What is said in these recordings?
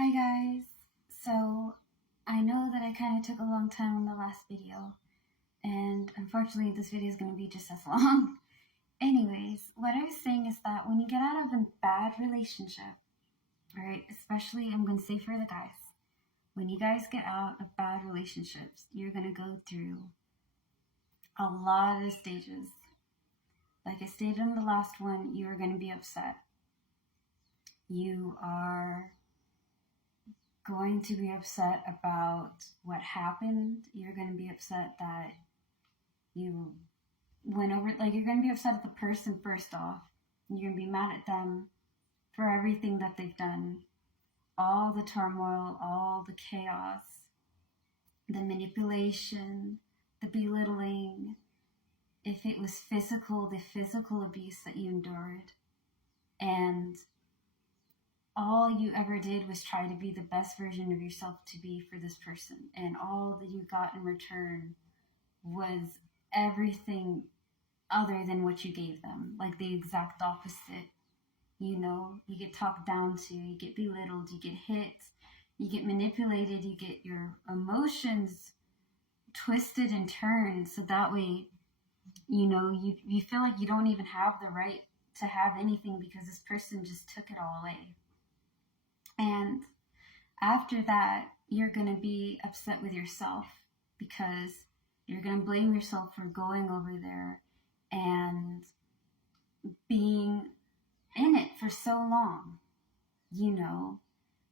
Hi guys! So, I know that I kind of took a long time on the last video, and unfortunately this video is going to be just as long. Anyways, what I was saying is that when you get out of a bad relationship, right, especially I'm going to say for the guys, when you guys get out of bad relationships, you're going to go through a lot of stages. Like I stated in the last one, you're going to be upset. You are going to be upset about what happened. You're going to be upset that you went over, like, you're going to be upset at the person first off. You're going to be mad at them for everything that they've done, all the turmoil, all the chaos, the manipulation, the belittling. If it was physical, the physical abuse that you endured, and all you ever did was try to be the best version of yourself to be for this person, and all that you got in return was everything other than what you gave them, like the exact opposite. You get talked down to, you get belittled, you get hit, you get manipulated, you get your emotions twisted and turned so that way you feel like you don't even have the right to have anything because this person just took it all away. And after that, you're going to be upset with yourself because you're going to blame yourself for going over there and being in it for so long.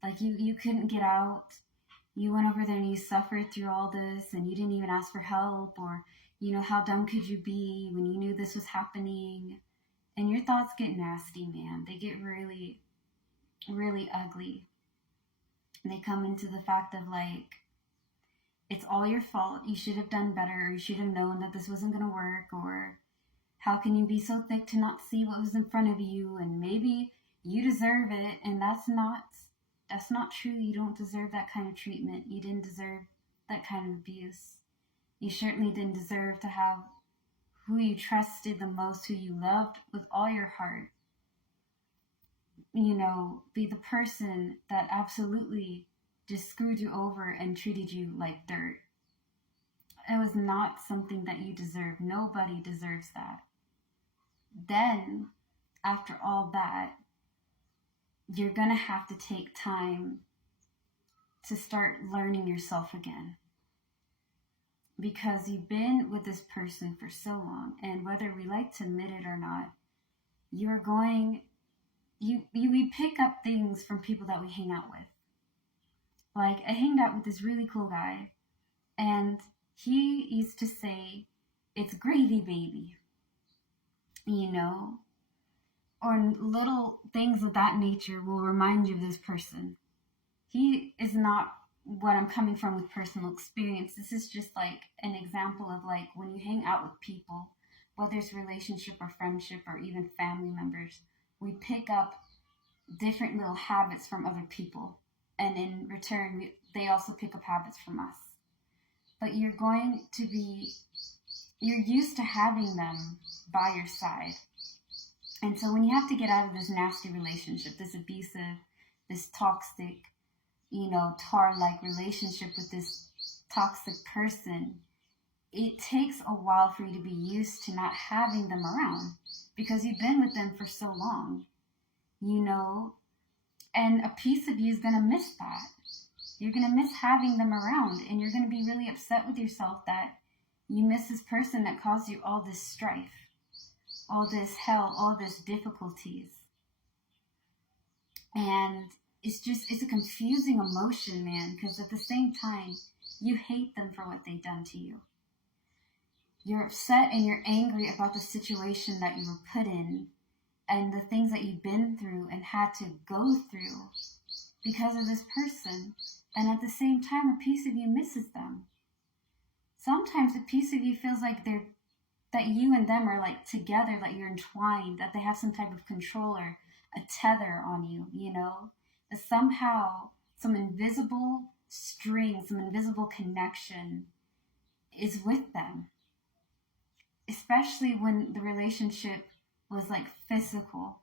Like you couldn't get out. You went over there and you suffered through all this and you didn't even ask for help, or, how dumb could you be when you knew this was happening? And your thoughts get nasty, man. They get really, really ugly. They come into the fact of like, it's all your fault. You should have done better. Or you should have known that this wasn't going to work. Or how can you be so thick to not see what was in front of you? And maybe you deserve it. And that's not true. You don't deserve that kind of treatment. You didn't deserve that kind of abuse. You certainly didn't deserve to have who you trusted the most, who you loved with all your heart, be the person that absolutely just screwed you over and treated you like dirt. It was not something that you deserve. Nobody deserves that. Then, after all that, you're going to have to take time to start learning yourself again. Because you've been with this person for so long, and whether we like to admit it or not, we pick up things from people that we hang out with. Like, I hanged out with this really cool guy, and he used to say, "It's gravy, baby," or little things of that nature will remind you of this person. He is not what I'm coming from with personal experience. This is just like an example of like when you hang out with people, whether it's relationship or friendship or even family members, we pick up different little habits from other people, and in return they also pick up habits from us. But you're used to having them by your side. And so when you have to get out of this nasty relationship, this abusive, this toxic, tar-like relationship with this toxic person, it takes a while for you to be used to not having them around because you've been with them for so long, and a piece of you is going to miss that. You're going to miss having them around, and you're going to be really upset with yourself that you miss this person that caused you all this strife, all this hell, all this difficulties. And it's a confusing emotion, man, because at the same time, you hate them for what they've done to you. You're upset and you're angry about the situation that you were put in and the things that you've been through and had to go through because of this person. And at the same time, a piece of you misses them. Sometimes a piece of you feels like that you and them are like together, that you're entwined, that they have some type of control or a tether on you, that somehow some invisible string, some invisible connection is with them. Especially when the relationship was like physical,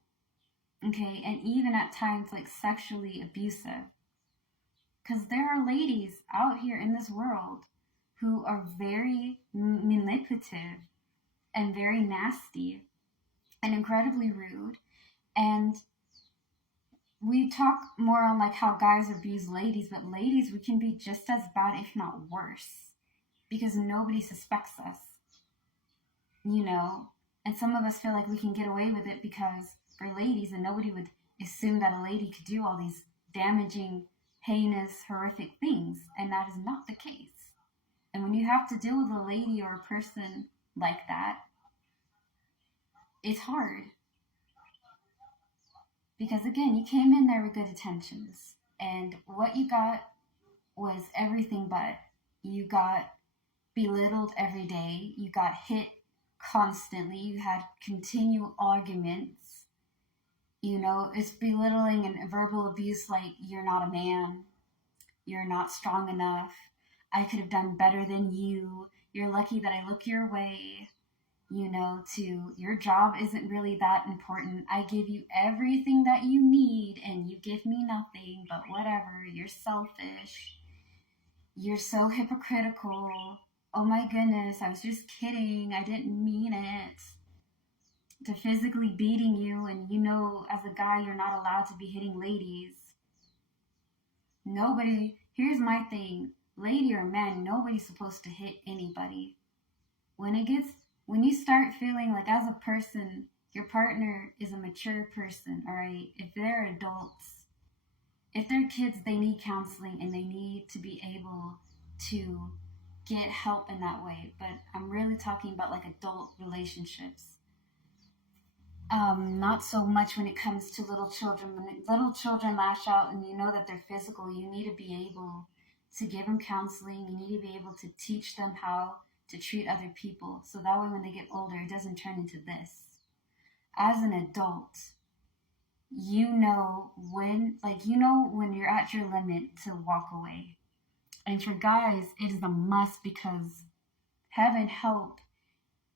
okay, and even at times like sexually abusive. Because there are ladies out here in this world who are very manipulative and very nasty and incredibly rude. And we talk more on like how guys abuse ladies, but ladies, we can be just as bad, if not worse, because nobody suspects us, you know? And some of us feel like we can get away with it because we're ladies, and nobody would assume that a lady could do all these damaging, heinous, horrific things, and that is not the case. And when you have to deal with a lady or a person like that, it's hard. Because again, you came in there with good intentions, and what you got was everything but. You got belittled every day, you got hit constantly, you had continual arguments. You know, it's belittling and verbal abuse like you're not a man, you're not strong enough, I could have done better than you, you're lucky that I look your way, you know, to your job isn't really that important, I give you everything that you need and you give me nothing, but whatever, you're selfish, you're so hypocritical, oh my goodness, I was just kidding, I didn't mean it. To physically beating you, and you know, as a guy, you're not allowed to be hitting ladies. Nobody, here's my thing, lady or man, nobody's supposed to hit anybody. When you start feeling like as a person, your partner is a mature person, all right? If they're adults, if they're kids, they need counseling and they need to be able to get help in that way. But I'm really talking about like adult relationships. Not so much when it comes to little children. When little children lash out and you know that they're physical, you need to be able to give them counseling. You need to be able to teach them how to treat other people. So that way when they get older, it doesn't turn into this. As an adult, you know when you're at your limit to walk away. And for guys, it is a must because heaven help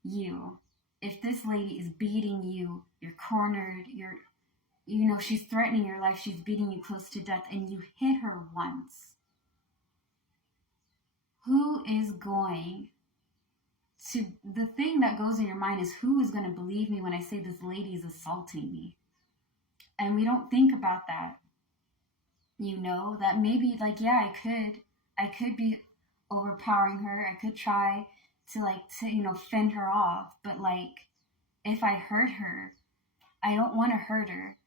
you. If this lady is beating you, you're cornered, she's threatening your life, she's beating you close to death, and you hit her once. Who is going to, the thing that goes in your mind is, who is going to believe me when I say this lady is assaulting me? And we don't think about that. You know, that maybe I could be overpowering her, I could try to fend her off, but if I hurt her, I don't want to hurt her.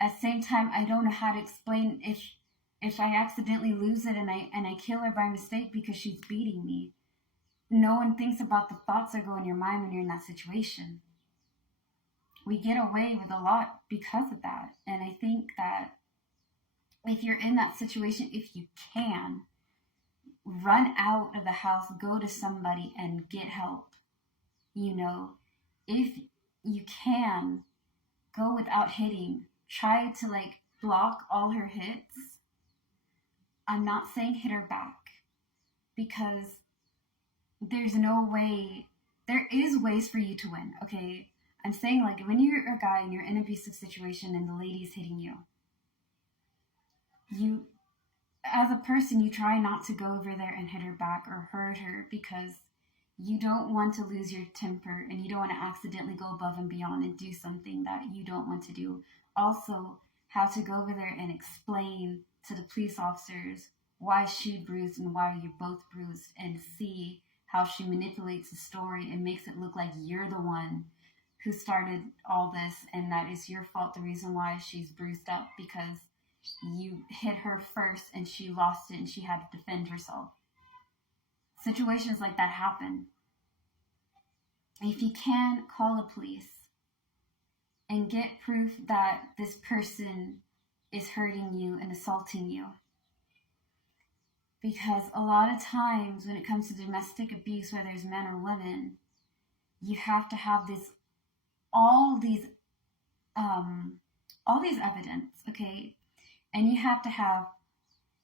At the same time, I don't know how to explain if I accidentally lose it and I kill her by mistake because she's beating me. No one thinks about the thoughts that go in your mind when you're in that situation. We get away with a lot because of that. And I think that if you're in that situation, if you can, run out of the house, go to somebody and get help. You know, if you can, go without hitting. Try to block all her hits. I'm not saying hit her back, because there's no way. There is ways for you to win, okay? I'm saying when you're a guy and you're in an abusive situation and the lady's hitting you, as a person, you try not to go over there and hit her back or hurt her, because you don't want to lose your temper and you don't want to accidentally go above and beyond and do something that you don't want to do. Also, how to go over there and explain to the police officers why she bruised and why you're both bruised, and see how she manipulates the story and makes it look like you're the one who started all this and that is your fault, the reason why she's bruised up, because you hit her first and she lost it and she had to defend herself. Situations like that happen. If you can, call the police and get proof that this person is hurting you and assaulting you. Because a lot of times when it comes to domestic abuse, whether it's men or women, you have to have all these evidence, okay? And you have to have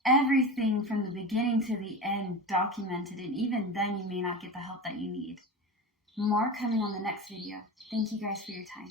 everything from the beginning to the end documented, and even then you may not get the help that you need. More coming on the next video. Thank you guys for your time.